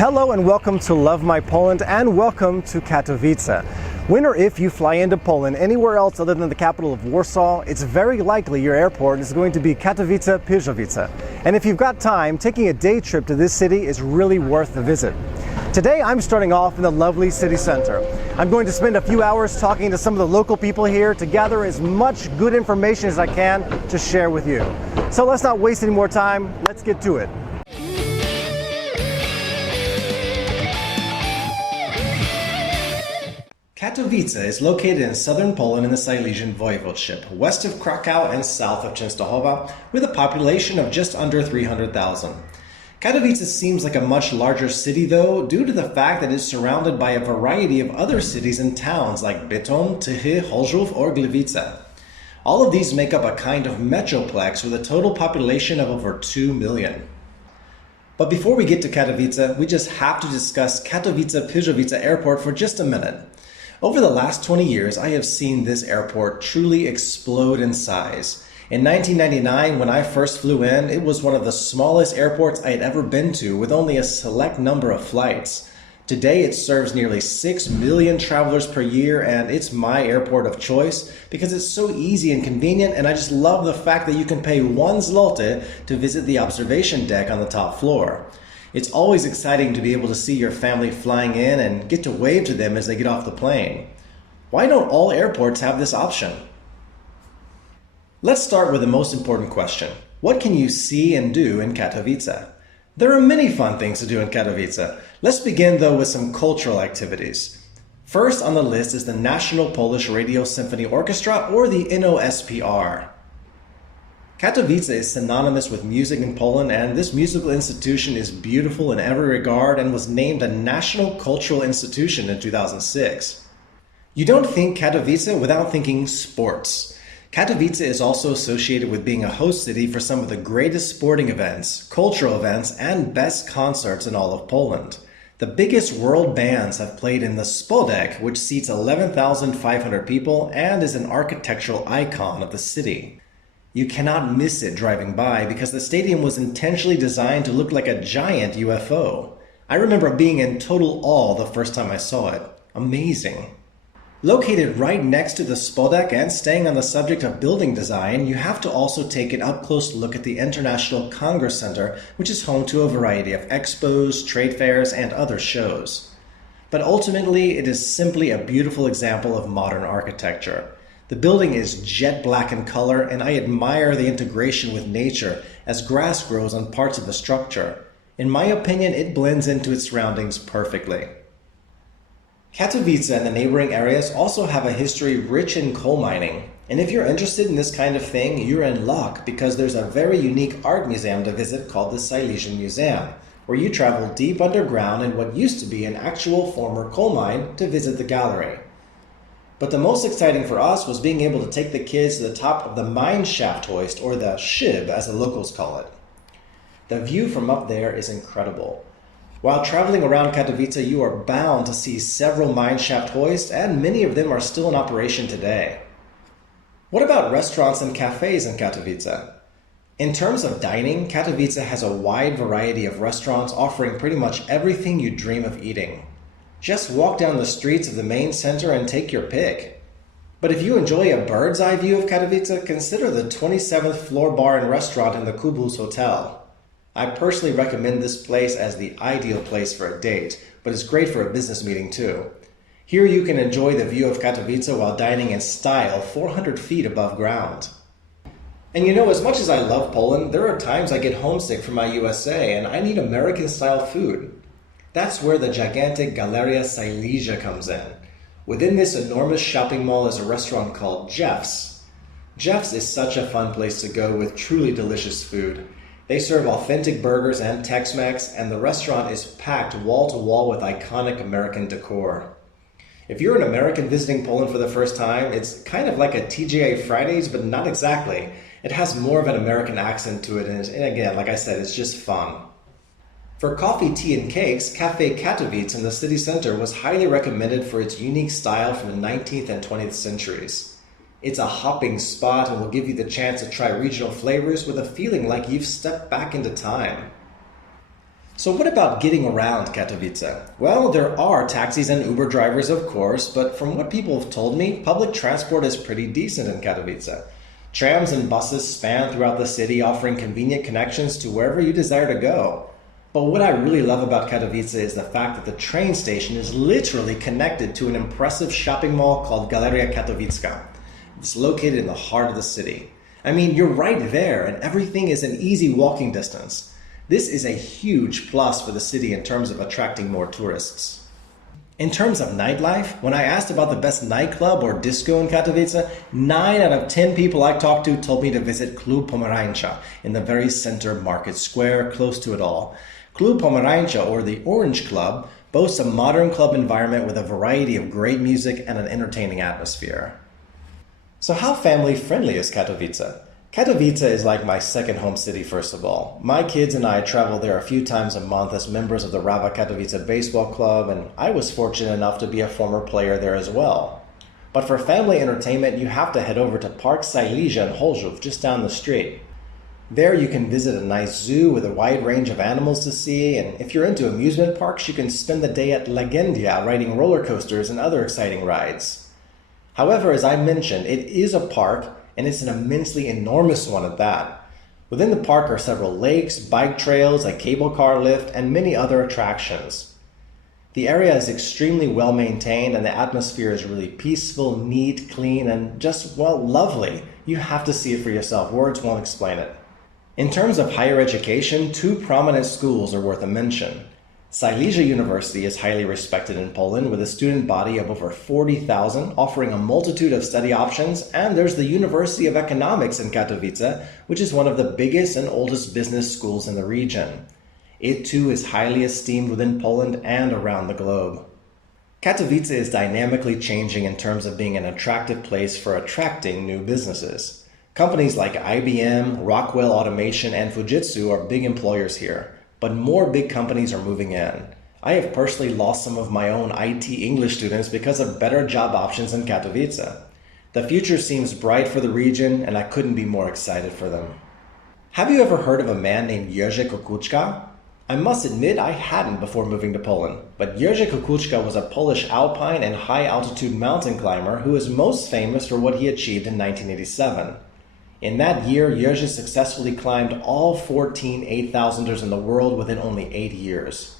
Hello and welcome to Love My Poland and welcome to Katowice. When or if you fly into Poland anywhere else other than the capital of Warsaw, it's very likely your airport is going to be Katowice-Pyrzowice. And if you've got time, taking a day trip to this city is really worth the visit. Today I'm starting off in the lovely city center. I'm going to spend a few hours talking to some of the local people here to gather as much good information as I can to share with you. So let's not waste any more time, let's get to it. Katowice is located in southern Poland in the Silesian Voivodeship, west of Krakow and south of Częstochowa, with a population of just under 300,000. Katowice seems like a much larger city though, due to the fact that it's surrounded by a variety of other cities and towns like Bytom, Tychy, Chorzów, or Gliwice. All of these make up a kind of metroplex with a total population of over 2 million. But before we get to Katowice, we just have to discuss Katowice-Pyrzowice Airport for just a minute. Over the last 20 years, I have seen this airport truly explode in size. In 1999, when I first flew in, it was one of the smallest airports I had ever been to, with only a select number of flights. Today, it serves nearly 6 million travelers per year, and it's my airport of choice because it's so easy and convenient, and I just love the fact that you can pay 1 zloty to visit the observation deck on the top floor. It's always exciting to be able to see your family flying in and get to wave to them as they get off the plane. Why don't all airports have this option? Let's start with the most important question. What can you see and do in Katowice? There are many fun things to do in Katowice. Let's begin though with some cultural activities. First on the list is the National Polish Radio Symphony Orchestra, or the NOSPR. Katowice is synonymous with music in Poland, and this musical institution is beautiful in every regard and was named a National Cultural Institution in 2006. You don't think Katowice without thinking sports. Katowice is also associated with being a host city for some of the greatest sporting events, cultural events, and best concerts in all of Poland. The biggest world bands have played in the Spodek, which seats 11,500 people and is an architectural icon of the city. You cannot miss it driving by because the stadium was intentionally designed to look like a giant UFO. I remember being in total awe the first time I saw it. Amazing. Located right next to the Spodek, and staying on the subject of building design, you have to also take an up-close look at the International Congress Center, which is home to a variety of expos, trade fairs, and other shows. But ultimately, it is simply a beautiful example of modern architecture. The building is jet black in color, and I admire the integration with nature as grass grows on parts of the structure. In my opinion, it blends into its surroundings perfectly. Katowice and the neighboring areas also have a history rich in coal mining. And if you're interested in this kind of thing, you're in luck because there's a very unique art museum to visit called the Silesian Museum, where you travel deep underground in what used to be an actual former coal mine to visit the gallery. But the most exciting for us was being able to take the kids to the top of the mine shaft hoist, or the shib as the locals call it. The view from up there is incredible. While traveling around Katowice, you are bound to see several mine shaft hoists, and many of them are still in operation today. What about restaurants and cafes in Katowice? In terms of dining, Katowice has a wide variety of restaurants offering pretty much everything you dream of eating. Just walk down the streets of the main center and take your pick. But if you enjoy a bird's eye view of Katowice, consider the 27th floor bar and restaurant in the Kubus Hotel. I personally recommend this place as the ideal place for a date, but it's great for a business meeting too. Here you can enjoy the view of Katowice while dining in style 400 feet above ground. And you know, as much as I love Poland, there are times I get homesick for my USA and I need American-style food. That's where the gigantic Galeria Silesia comes in. Within this enormous shopping mall is a restaurant called Jeff's. Jeff's is such a fun place to go with truly delicious food. They serve authentic burgers and Tex-Mex, and the restaurant is packed wall-to-wall with iconic American decor. If you're an American visiting Poland for the first time, it's kind of like a TGI Fridays, but not exactly. It has more of an American accent to it, and again, like I said, it's just fun. For coffee, tea, and cakes, Café Katowice in the city center was highly recommended for its unique style from the 19th and 20th centuries. It's a hopping spot and will give you the chance to try regional flavors with a feeling like you've stepped back into time. So what about getting around Katowice? Well, there are taxis and Uber drivers, of course, but from what people have told me, public transport is pretty decent in Katowice. Trams and buses span throughout the city, offering convenient connections to wherever you desire to go. But what I really love about Katowice is the fact that the train station is literally connected to an impressive shopping mall called Galeria Katowicka. It's located in the heart of the city. I mean, you're right there, and everything is an easy walking distance. This is a huge plus for the city in terms of attracting more tourists. In terms of nightlife, when I asked about the best nightclub or disco in Katowice, 9 out of 10 people I talked to told me to visit Klub Pomarańcza in the very center of Market Square, close to it all. Klub Pomarańcza, or the Orange Club, boasts a modern club environment with a variety of great music and an entertaining atmosphere. So how family-friendly is Katowice? Katowice is like my second home city, first of all. My kids and I travel there a few times a month as members of the Rawa Katowice Baseball Club, and I was fortunate enough to be a former player there as well. But for family entertainment, you have to head over to Park Silesia in Chorzów, just down the street. There you can visit a nice zoo with a wide range of animals to see, and if you're into amusement parks, you can spend the day at Legendia riding roller coasters and other exciting rides. However, as I mentioned, it is a park, and it's an immensely enormous one at that. Within the park are several lakes, bike trails, a cable car lift, and many other attractions. The area is extremely well maintained, and the atmosphere is really peaceful, neat, clean, and just, well, lovely. You have to see it for yourself. Words won't explain it. In terms of higher education, 2 prominent schools are worth a mention. Silesia University is highly respected in Poland with a student body of over 40,000, offering a multitude of study options, and there's the University of Economics in Katowice, which is one of the biggest and oldest business schools in the region. It too is highly esteemed within Poland and around the globe. Katowice is dynamically changing in terms of being an attractive place for attracting new businesses. Companies like IBM, Rockwell Automation, and Fujitsu are big employers here. But more big companies are moving in. I have personally lost some of my own IT English students because of better job options in Katowice. The future seems bright for the region, and I couldn't be more excited for them. Have you ever heard of a man named Jerzy Kukuczka? I must admit I hadn't before moving to Poland, but Jerzy Kukuczka was a Polish alpine and high-altitude mountain climber who is most famous for what he achieved in 1987. In that year, Jerzy successfully climbed all 14 8,000ers in the world within only 8 years.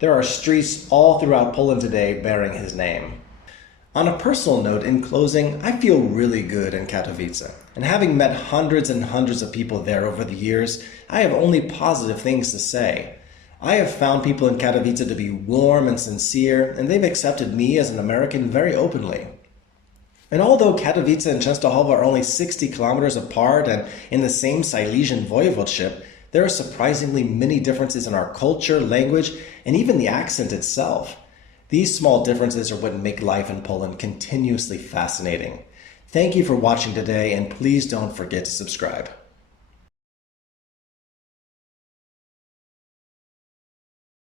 There are streets all throughout Poland today bearing his name. On a personal note, in closing, I feel really good in Katowice. And having met hundreds and hundreds of people there over the years, I have only positive things to say. I have found people in Katowice to be warm and sincere, and they've accepted me as an American very openly. And although Katowice and Częstochowa are only 60 kilometers apart and in the same Silesian voivodeship, there are surprisingly many differences in our culture, language, and even the accent itself. These small differences are what make life in Poland continuously fascinating. Thank you for watching today, and please don't forget to subscribe.